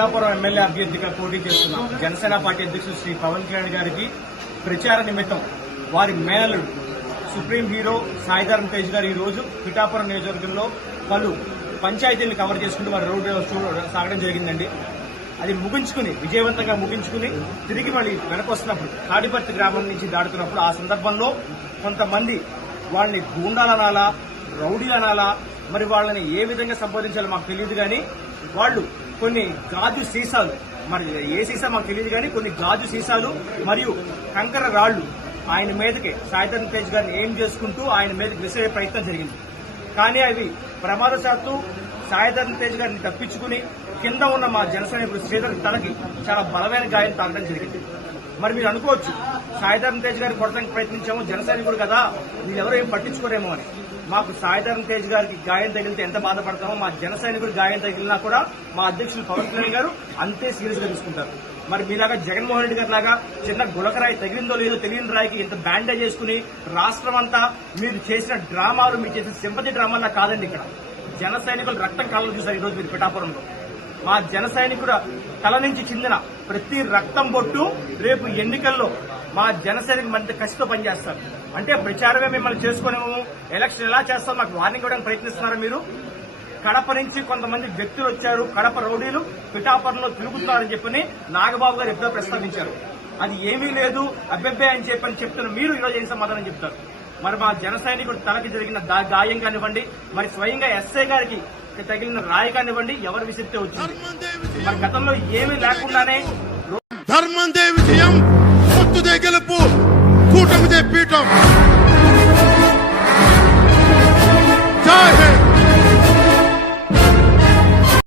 Pithapuram MLA అభ్యర్థిగా పోటీ చేస్తున్నాం జనసేన పార్టీ అధ్యక్షుడు శ్రీ పవన్ కళ్యాణ్ గారికి ప్రచార నిమిత్తం వారి మేనలుడు సుప్రీం హీరో సాయిధరం తేజ్ గారు ఈ రోజు పిఠాపురం నియోజకవర్గంలో పలు పంచాయతీలను కవర్ చేసుకుంటూ వారి రోడ్డు సాగడం జరిగిందండి. అది ముగించుకుని విజయవంతంగా ముగించుకుని తిరిగి మళ్ళీ వెనకొస్తున్నప్పుడు కాడిపర్తి గ్రామం నుంచి దాడుతున్నప్పుడు ఆ సందర్భంలో కొంతమంది వాళ్ళని గూండాలనాలా రౌడీలనాలా మరి వాళ్ళని ఏ విధంగా సంబోధించాలో మాకు తెలియదు కానీ వాళ్ళు కొన్ని గాజు సీసాలు. మరి ఏ సీసా మాకు తెలియదు కానీ కొన్ని గాజు సీసాలు మరియు కంకర రాళ్ళు ఆయన మీదకి సాయిధర్ తేజ్ గారిని ఏం చేసుకుంటూ ఆయన మీదకి విసిరే ప్రయత్నం జరిగింది. కానీ అవి ప్రమాదశాత్తు సాయిధర్ తేజ్ గారిని తప్పించుకుని కింద ఉన్న మా జనసేన శ్రీధర్ తలకి చాలా బలమైన గాయం తాగడం జరిగింది. మరి మీరు అనుకోవచ్చు సాయిధరం తేజ్ గారిని కొడటానికి ప్రయత్నించాము జనసైనికుడు కదా మీరెవరూ ఏం పట్టించుకోరేమో అని. మాకు సాయిధరం తేజ్ గారికి గాయం తగిలితే ఎంత బాధపడతామో మా జనసైనికుడు గాయం తగిలినా కూడా మా అధ్యక్షులు పవన్ కళ్యాణ్ గారు అంతే సీరియస్గా తీసుకుంటారు మరి మీలాగా జగన్మోహన్ రెడ్డి గారి లాగా చిన్న గులకరాయి తగిలిందో లేదో తెలియని రాయికి ఇంత బ్యాండేజ్ చేసుకుని రాష్ట్రం అంతా మీరు చేసిన డ్రామాలు మీరు చేసిన సింపతి డ్రామాలా కాదండి ఇక్కడ. జన సైనికులు రక్తం కళ్ళలు చూశారు ఈ రోజు మీరు పిఠాపురంలో. మా జన సైనికుడు తల నుంచి చిందిన ప్రతి రక్తం బొట్టు రేపు ఎన్నికల్లో మా జనసేనకి మరింత కసితో పనిచేస్తారు. అంటే ప్రచారమే మిమ్మల్ని చేసుకునేము ఎలక్షన్ ఎలా చేస్తాం మాకు వార్నింగ్ ఇవ్వడానికి ప్రయత్నిస్తున్నారా మీరు? కడప నుంచి కొంతమంది వ్యక్తులు వచ్చారు. కడప రౌడీలు పిఠాపురంలో తిరుగుతున్నారని చెప్పని నాగబాబు గారు ఎప్పుడో ప్రస్తావించారు. అది ఏమీ లేదు అబ్బెబ్బే అని చెప్పని చెప్తున్న మీరు ఈరోజు ఏం సమాధానం చెప్తారు? మరి మా జన సైనికుడు తనకి జరిగిన దా- గాయం కానివ్వండి మరి స్వయంగా ఎస్ఐ గారికి తగిలిన రాయి కానివ్వండి ఎవరు విసిరితే వచ్చింది. మరి గతంలో ఏమీ లేకుండానే ధర్మందే విజయం. పొత్తుదే గెలుపు కూటమిదే పీఠం.